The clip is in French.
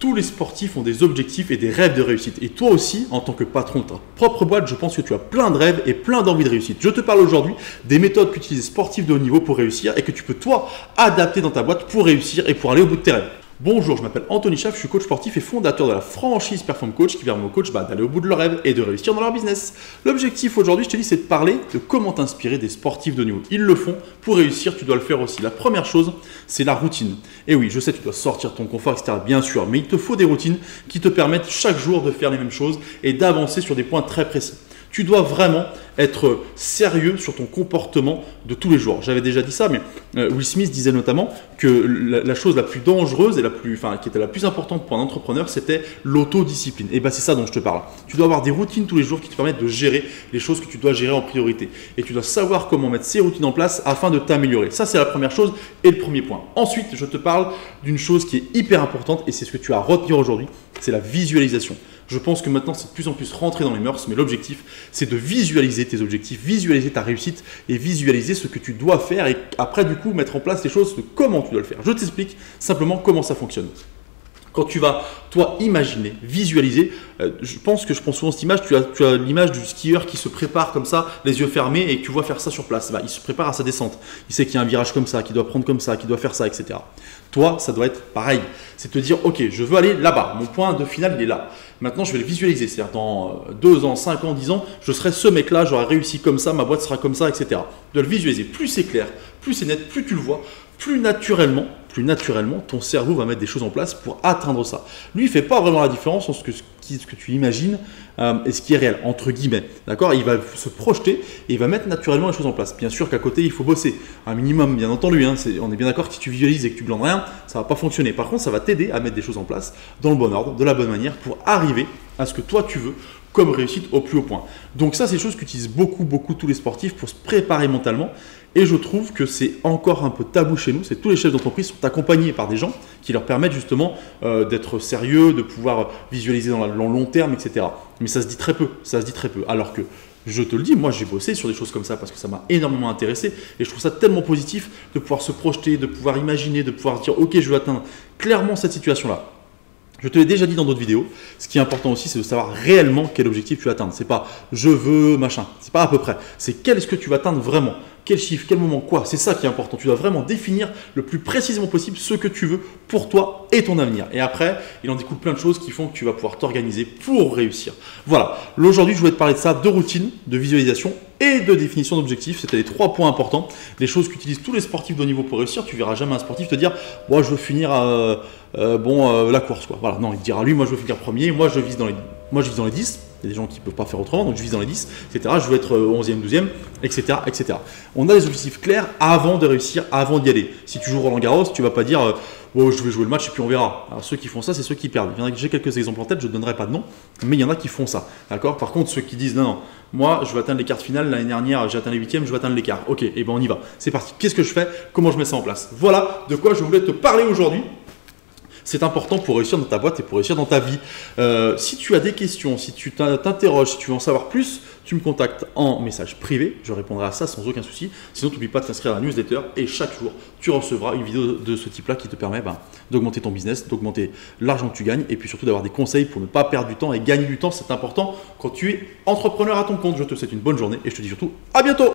Tous les sportifs ont des objectifs et des rêves de réussite. Et toi aussi, en tant que patron de ta propre boîte, je pense que tu as plein de rêves et plein d'envies de réussite. Je te parle aujourd'hui des méthodes qu'utilisent les sportifs de haut niveau pour réussir et que tu peux toi adapter dans ta boîte pour réussir et pour aller au bout de tes rêves. Bonjour, je m'appelle Anthony Schaaf, je suis coach sportif et fondateur de la franchise Perform Coach qui permet aux coachs d'aller au bout de leurs rêves et de réussir dans leur business. L'objectif aujourd'hui, je te dis, c'est de parler de comment t'inspirer des sportifs de haut niveau. Ils le font, pour réussir, tu dois le faire aussi. La première chose, c'est la routine. Et oui, je sais, tu dois sortir de ton confort, etc. Bien sûr, mais il te faut des routines qui te permettent chaque jour de faire les mêmes choses et d'avancer sur des points très précis. Tu dois vraiment être sérieux sur ton comportement de tous les jours. J'avais déjà dit ça, mais Will Smith disait notamment que la chose la plus dangereuse et qui était la plus importante pour un entrepreneur, c'était l'autodiscipline. Et bien c'est ça dont je te parle. Tu dois avoir des routines tous les jours qui te permettent de gérer les choses que tu dois gérer en priorité. Et tu dois savoir comment mettre ces routines en place afin de t'améliorer. Ça, c'est la première chose et le premier point. Ensuite, je te parle d'une chose qui est hyper importante et c'est ce que tu as à retenir aujourd'hui, c'est la visualisation. Je pense que maintenant, c'est de plus en plus rentré dans les mœurs, mais l'objectif, c'est de visualiser tes objectifs, visualiser ta réussite et visualiser ce que tu dois faire et après, du coup, mettre en place les choses de comment tu dois le faire. Je t'explique simplement comment ça fonctionne. Quand tu vas, toi, imaginer, visualiser, je pense que je prends souvent cette image, tu as l'image du skieur qui se prépare comme ça, les yeux fermés, et que tu vois faire ça sur place. Il se prépare à sa descente. Il sait qu'il y a un virage comme ça, qu'il doit prendre comme ça, qu'il doit faire ça, etc. Toi, ça doit être pareil. C'est te dire, ok, je veux aller là-bas. Mon point de finale, il est là. Maintenant, je vais le visualiser. C'est-à-dire, dans 2 ans, 5 ans, 10 ans, je serai ce mec-là, j'aurai réussi comme ça, ma boîte sera comme ça, etc. De le visualiser. Plus c'est clair, plus c'est net, plus tu le vois, plus naturellement, ton cerveau va mettre des choses en place pour atteindre ça. Lui, il ne fait pas vraiment la différence entre ce que tu imagines et ce qui est réel, entre guillemets. D'accord ? Il va se projeter et il va mettre naturellement les choses en place. Bien sûr qu'à côté, il faut bosser. Un minimum, bien entendu. On est bien d'accord que si tu visualises et que tu ne glandes rien, ça ne va pas fonctionner. Par contre, ça va t'aider à mettre des choses en place dans le bon ordre, de la bonne manière pour arriver à ce que toi, tu veux comme réussite au plus haut point. Donc ça, c'est des choses qu'utilisent beaucoup tous les sportifs pour se préparer mentalement. Et je trouve que c'est encore un peu tabou chez nous. C'est tous les chefs d'entreprise sont accompagnés par des gens qui leur permettent justement d'être sérieux, de pouvoir visualiser dans le long terme, etc. Mais ça se dit très peu. Alors que je te le dis, moi j'ai bossé sur des choses comme ça parce que ça m'a énormément intéressé et je trouve ça tellement positif de pouvoir se projeter, de pouvoir imaginer, de pouvoir dire ok, je veux atteindre clairement cette situation-là. Je te l'ai déjà dit dans d'autres vidéos, ce qui est important aussi, c'est de savoir réellement quel objectif tu veux atteindre. C'est pas je veux machin, c'est pas à peu près. C'est quel est-ce que tu vas atteindre vraiment. Quel chiffre, quel moment, quoi. C'est ça qui est important. Tu dois vraiment définir le plus précisément possible ce que tu veux pour toi et ton avenir. Et après, il en découle plein de choses qui font que tu vas pouvoir t'organiser pour réussir. Voilà. Aujourd'hui, je voulais te parler de ça, de routine, de visualisation et de définition d'objectifs. C'était les 3 points importants. Les choses qu'utilisent tous les sportifs de haut niveau pour réussir. Tu verras jamais un sportif te dire moi, je veux finir la course, quoi. Voilà. Non, il te dira lui, moi, je veux finir premier. Moi, je vise dans les 10. Il y a des gens qui ne peuvent pas faire autrement, donc je vise dans les 10, etc. Je veux être 11e, 12e, etc., etc. On a des objectifs clairs avant de réussir, avant d'y aller. Si tu joues Roland Garros, tu ne vas pas dire oh, je vais jouer le match et puis on verra. Alors ceux qui font ça, c'est ceux qui perdent. J'ai quelques exemples en tête, je ne donnerai pas de nom, mais il y en a qui font ça. D'accord ? Par contre, ceux qui disent non, moi je veux atteindre les quarts finales, l'année dernière j'ai atteint les 8e, je veux atteindre les quarts. Ok, et ben on y va. C'est parti. Qu'est-ce que je fais ? Comment je mets ça en place ? Voilà de quoi je voulais te parler aujourd'hui. C'est important pour réussir dans ta boîte et pour réussir dans ta vie. Si tu as des questions, si tu t'interroges, si tu veux en savoir plus, tu me contactes en message privé. Je répondrai à ça sans aucun souci. Sinon, n'oublie pas de t'inscrire à la newsletter et chaque jour, tu recevras une vidéo de ce type-là qui te permet d'augmenter ton business, d'augmenter l'argent que tu gagnes et puis surtout d'avoir des conseils pour ne pas perdre du temps et gagner du temps. C'est important quand tu es entrepreneur à ton compte. Je te souhaite une bonne journée et je te dis surtout à bientôt.